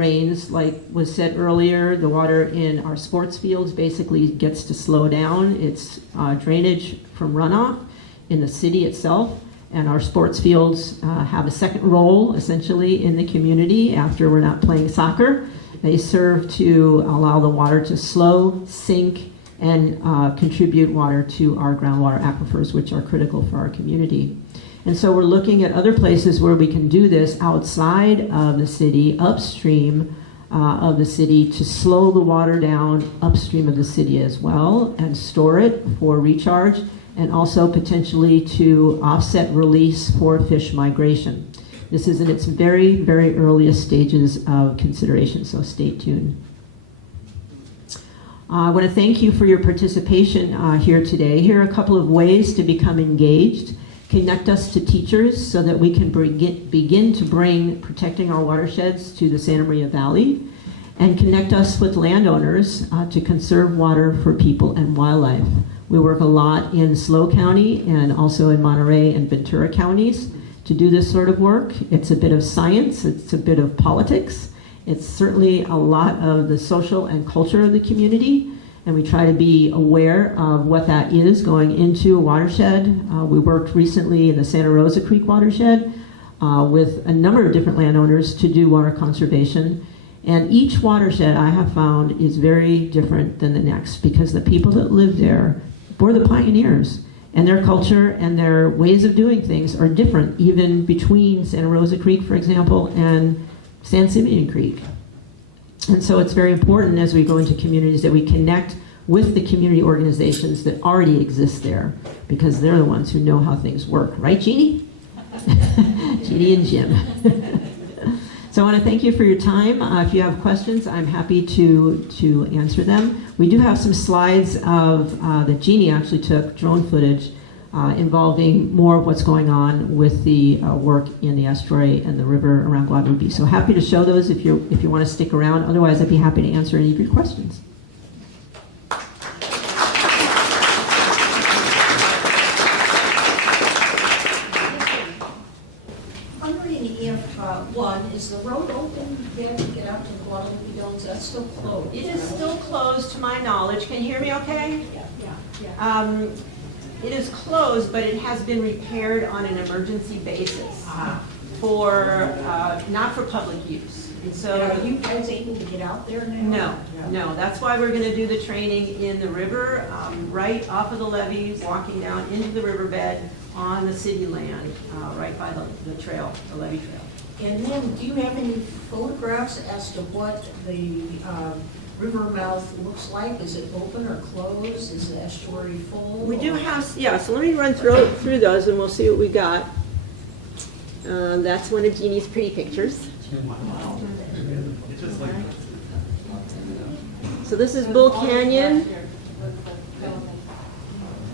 rains, like was said earlier, the water in our sports fields basically gets to slow down. It's drainage from runoff in the city itself, and our sports fields have a second role essentially in the community after we're not playing soccer. They serve to allow the water to slow, sink, and contribute water to our groundwater aquifers, which are critical for our community. And so we're looking at other places where we can do this outside of the city, upstream of the city, to slow the water down upstream of the city as well and store it for recharge, and also potentially to offset release for fish migration. This is in its very, very earliest stages of consideration, so stay tuned. I want to thank you for your participation here today. Here are a couple of ways to become engaged. Connect us to teachers so that we can begin to bring protecting our watersheds to the Santa Maria Valley, and connect us with landowners to conserve water for people and wildlife. We work a lot in SLO County and also in Monterey and Ventura counties to do this sort of work. It's a bit of science, it's a bit of politics, it's certainly a lot of the social and culture of the community, and we try to be aware of what that is going into a watershed. We worked recently in the Santa Rosa Creek watershed with a number of different landowners to do water conservation. And each watershed I have found is very different than the next, because the people that live there were the pioneers, and their culture and their ways of doing things are different, even between Santa Rosa Creek, for example, and San Simeon Creek. And so it's very important as we go into communities that we connect with the community organizations that already exist there, because they're the ones who know how things work. Right, Jeannie? Jeannie and Jim. So I want to thank you for your time. If you have questions, I'm happy to answer them. We do have some slides of that Jeannie actually took, drone footage, involving more of what's going on with the work in the estuary and the river around Guadalupe. So happy to show those if you want to stick around. Otherwise, I'd be happy to answer any of your questions. Wondering if, one, is the road open yet to get out to Guadalupe Domes? That's still closed. It is still closed to my knowledge. Can you hear me okay? Yeah. It is closed, but it has been repaired on an emergency basis for not for public use. And so, Are you guys able to get out there now? no. That's why we're going to do the training in the river, right off of the levee, walking down into the riverbed on the city land, right by the trail, the levee trail. And then, do you have any photographs as to what the river mouth looks like? Is it open or closed? Is the estuary full? We do have, yeah, so let me run through those and we'll see what we got. That's one of Jeannie's pretty pictures. So this is Bull Canyon.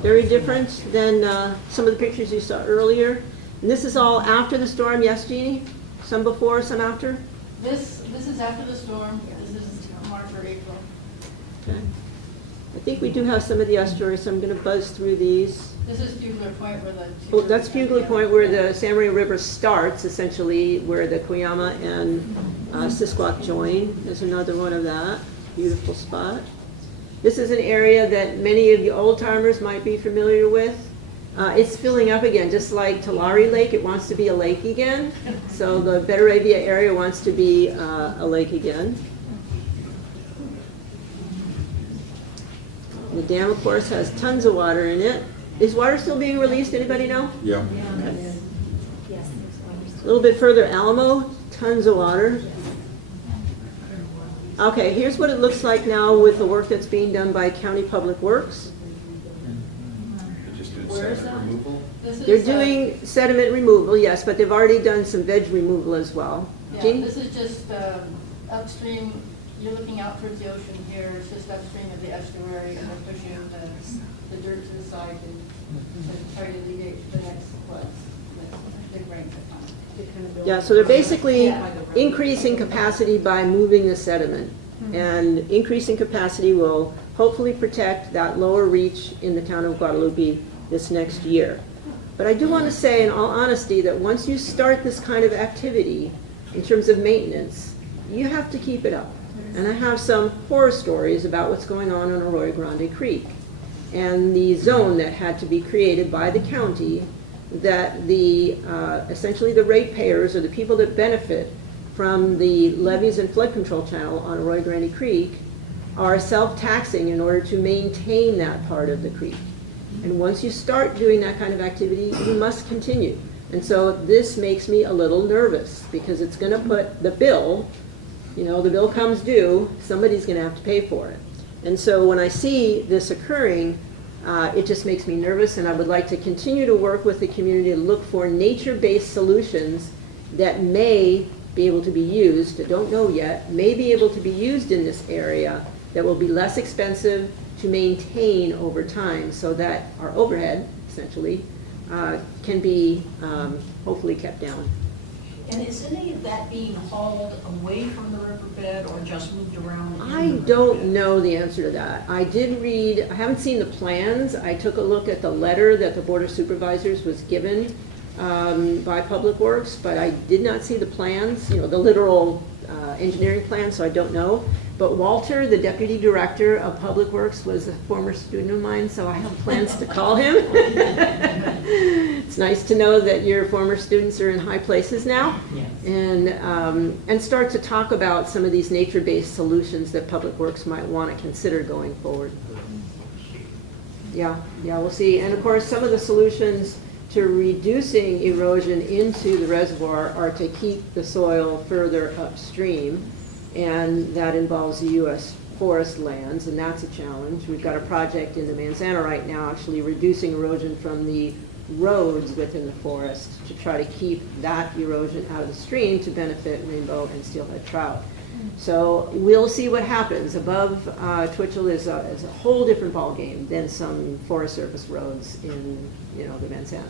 Very different than some of the pictures you saw earlier. And this is all after the storm, yes, Jeannie? Some before, some after? This is after the storm. This is March or April. Okay. I think we do have some of the estuary, so I'm going to buzz through these. This is Bugler Point where the... Oh, that's Bugler Point where the Santa Maria River starts, essentially, where the Cuyama and Sisquoc join. There's another one of that. Beautiful spot. This is an area that many of you old-timers might be familiar with. It's filling up again, just like Tulare Lake. It wants to be a lake again. So the Betaravia area wants to be a lake again. The dam, of course, has tons of water in it. Is water still being released? Anybody know? Yeah. A little bit further, Alamo, tons of water. Okay, here's what it looks like now with the work that's being done by County Public Works. Where is that? They're doing sediment removal, yes, but they've already done some veg removal as well. Yeah, Jean? this is just upstream. You're looking out towards the ocean here. It's just upstream of the estuary, and they're pushing the dirt to the side to try to alleviate the next floods, the big rains that come. Yeah, so they're basically increasing capacity by moving the sediment. And increasing capacity will hopefully protect that lower reach in the town of Guadalupe this next year. But I do want to say, in all honesty, that once you start this kind of activity, in terms of maintenance, you have to keep it up. And I have some horror stories about what's going on Arroyo Grande Creek and the zone that had to be created by the county, that the essentially the ratepayers, or the people that benefit from the levees and flood control channel on Arroyo Grande Creek, are self-taxing in order to maintain that part of the creek. And once you start doing that kind of activity, you must continue. And so this makes me a little nervous, because it's going to put the bill, you know, the bill comes due, somebody's going to have to pay for it. And so when I see this occurring, it just makes me nervous, and I would like to continue to work with the community to look for nature-based solutions that may be able to be used, I don't know yet, may be able to be used in this area that will be less expensive to maintain over time, so that our overhead, essentially, can be hopefully kept down. And is any of that being hauled away from the riverbed or just moved around? I don't know the answer to that. I did read, I haven't seen the plans. I took a look at the letter that the Board of Supervisors was given by Public Works, but I did not see the plans, you know, the literal engineering plans, so I don't know. But Walter, the Deputy Director of Public Works, was a former student of mine, so I have plans to call him. It's nice to know that your former students are in high places now. Yes. And start to talk about some of these nature-based solutions that Public Works might want to consider going forward. Yeah, we'll see. And of course, some of the solutions to reducing erosion into the reservoir are to keep the soil further upstream, and that involves the U.S. forest lands, and that's a challenge. We've got a project in the Manzana right now actually reducing erosion from the roads within the forest to try to keep that erosion out of the stream to benefit rainbow and steelhead trout. So we'll see what happens. Above Twitchell is a whole different ballgame than some Forest Service roads in, you know, the Manzana.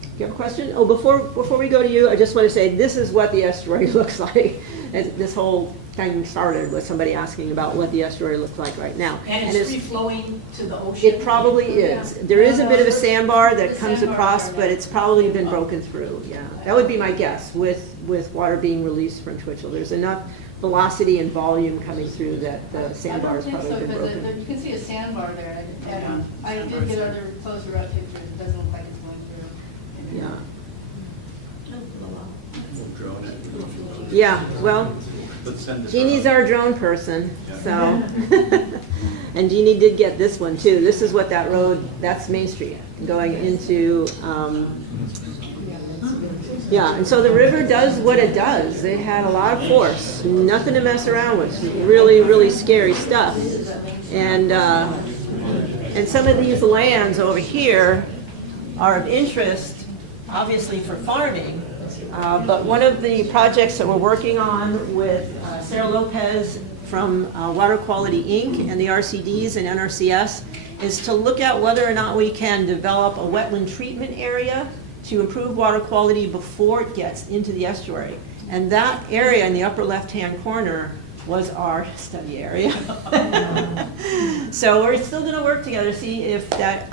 Do you have a question? Oh, before we go to you, I just want to say this is what the estuary looks like. This whole thing started with somebody asking about what the estuary looks like right now. And it's free-flowing to the ocean? It probably is. There is a bit of a sandbar that comes across, but it's probably been broken through, yeah. That would be my guess, with water being released from Twitchell. There's enough velocity and volume coming through that the sandbar has probably been broken. You can see a sandbar there, and I did get other closer up pictures, it doesn't look like it's going through. Yeah. We'll drone it. Yeah, well, Let's send this Jeannie's around. our drone person, so. And Jeannie did get this one too. This is what that road, that's Main Street, going into, yeah, and so the river does what it does. It had a lot of force, nothing to mess around with, really, really scary stuff. And some of these lands over here are of interest, obviously, for farming. But one of the projects that we're working on with Sarah Lopez from Water Quality Inc. and the RCDs and NRCS is to look at whether or not we can develop a wetland treatment area to improve water quality before it gets into the estuary. And that area in the upper left-hand corner was our study area. So we're still going to work together, see if that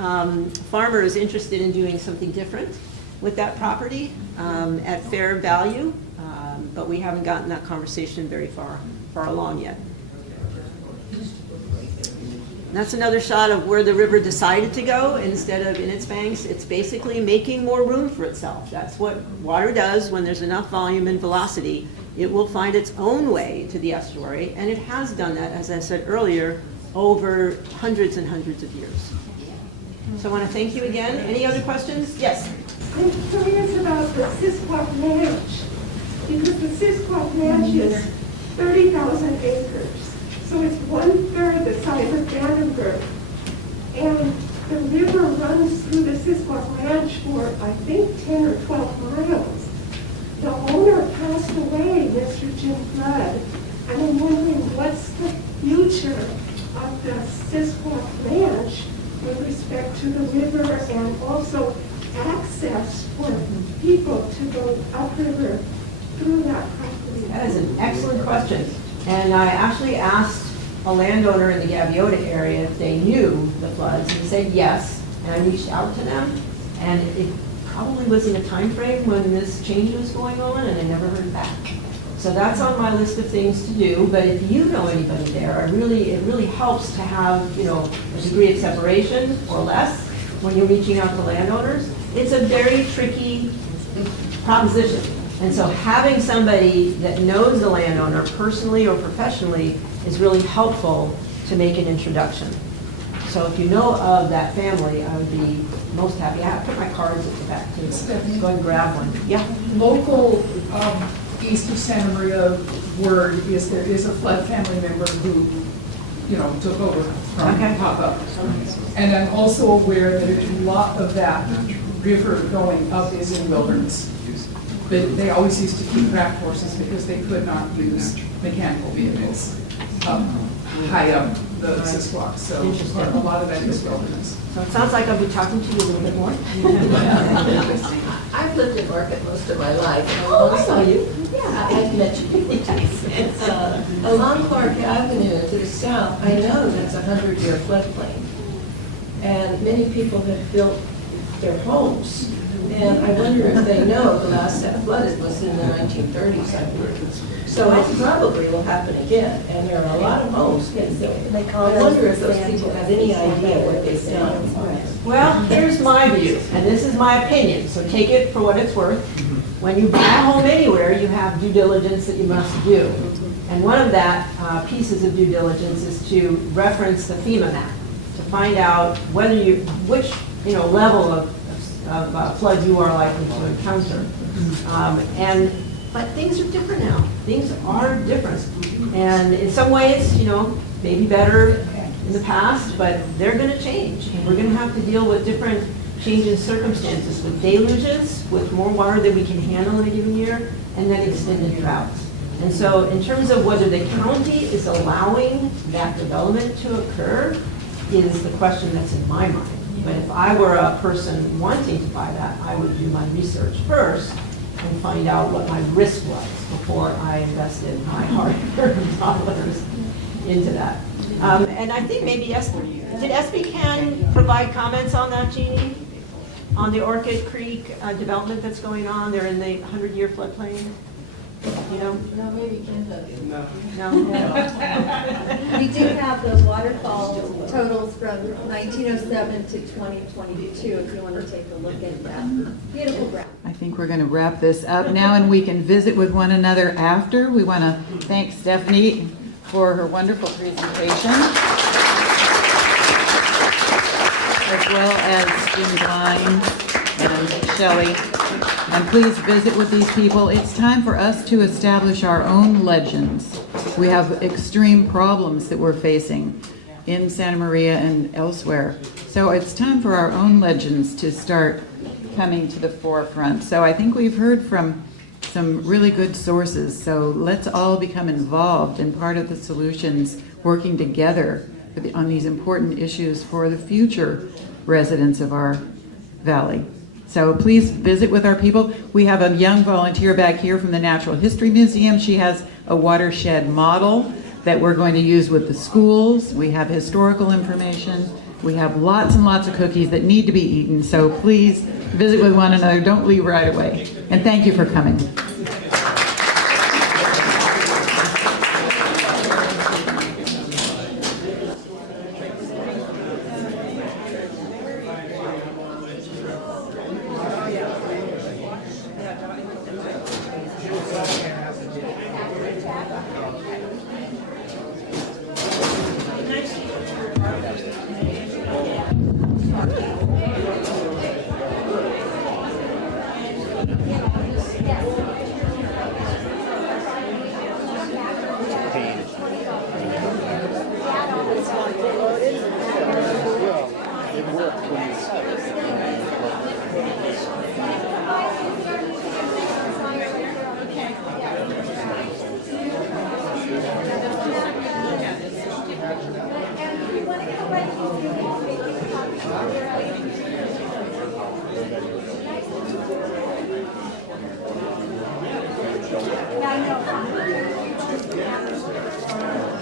farmer is interested in doing something different with that property at fair value, but we haven't gotten that conversation very far along yet. And that's another shot of where the river decided to go instead of in its banks. It's basically making more room for itself. That's what water does when there's enough volume and velocity. It will find its own way to the estuary, and it has done that, as I said earlier, over hundreds and hundreds of years. So I want to thank you again. Any other questions? Yes? I'm curious about the Sisquoc Ranch, because the Sisquoc Ranch is 30,000 acres. So it's 1/3 the size of Vandenberg. And the river runs through the Sisquoc Ranch for, I think, 10 or 12 miles. The owner passed away, Mr. Jim Flood, and I'm wondering what's the future of the Sisquoc Ranch with respect to the river and also access for people to go upriver through that property. That is an excellent question. And I actually asked a landowner in the Gaviota area if they knew the floods, and he said yes. And I reached out to them, and it probably was in a time frame when this change was going on, and I never heard back. So that's on my list of things to do, but if you know anybody there, it really helps to have, a degree of separation or less when you're reaching out to landowners. It's a very tricky proposition. And so having somebody that knows the landowner personally or professionally is really helpful to make an introduction. So if you know of that family, I would be most happy. I put my cards at the back too. Stephanie? Go and grab one. Yeah. Local east of Santa Maria word is there is a flood family member who, took over from Okay. Papa. And I'm also aware that a lot of that river going up is in wilderness. But they always used to keep craft horses because they could not use mechanical vehicles high up the Sisquoc. So Interesting. a lot of that is wilderness. So it sounds like I'll be talking to you a little bit more. I've lived in Orchid most of my life. Oh, I saw you. Yeah, I've met you. Along Clark Avenue to the south, I know that's a 100-year floodplain. And many people have built their homes. And I wonder if they know the last that flooded was in the 1930s, I believe. So it probably will happen again, and there are a lot of homes being built. I wonder if those people have any idea what they've done. Well, here's my view, and this is my opinion, so take it for what it's worth. When you buy a home anywhere, you have due diligence that you must do. And one of that pieces of due diligence is to reference the FEMA map, to find out whether which level of flood you are likely to encounter. But things are different now. Things are different. And in some ways, maybe better in the past, but they're going to change. We're going to have to deal with different changes circumstances, with deluges, with more water than we can handle in a given year, and then extended droughts. And so in terms of whether the county is allowing that development to occur is the question that's in my mind. But if I were a person wanting to buy that, I would do my research first and find out what my risk was before I invested my hard-earned dollars into that. And I think maybe did SB provide comments on that, Jeannie? On the Orchid Creek development that's going on? They're in the 100-year floodplain? No, maybe Ken does. No? We do have the waterfall totals from 1907 to 2022, if you want to take a look at that. Beautiful graph. I think we're going to wrap this up now, and we can visit with one another after. We want to thank Stephnie for her wonderful presentation, as well as Jean Blind and Shelley. And please visit with these people. It's time for us to establish our own legends. We have extreme problems that we're facing in Santa Maria and elsewhere. So it's time for our own legends to start coming to the forefront. So I think we've heard from some really good sources. So let's all become involved in part of the solutions, working together on these important issues for the future residents of our valley. So please visit with our people. We have a young volunteer back here from the Natural History Museum. She has a watershed model that we're going to use with the schools. We have historical information. We have lots and lots of cookies that need to be eaten. So please visit with one another. Don't leave right away. And thank you for coming. I know.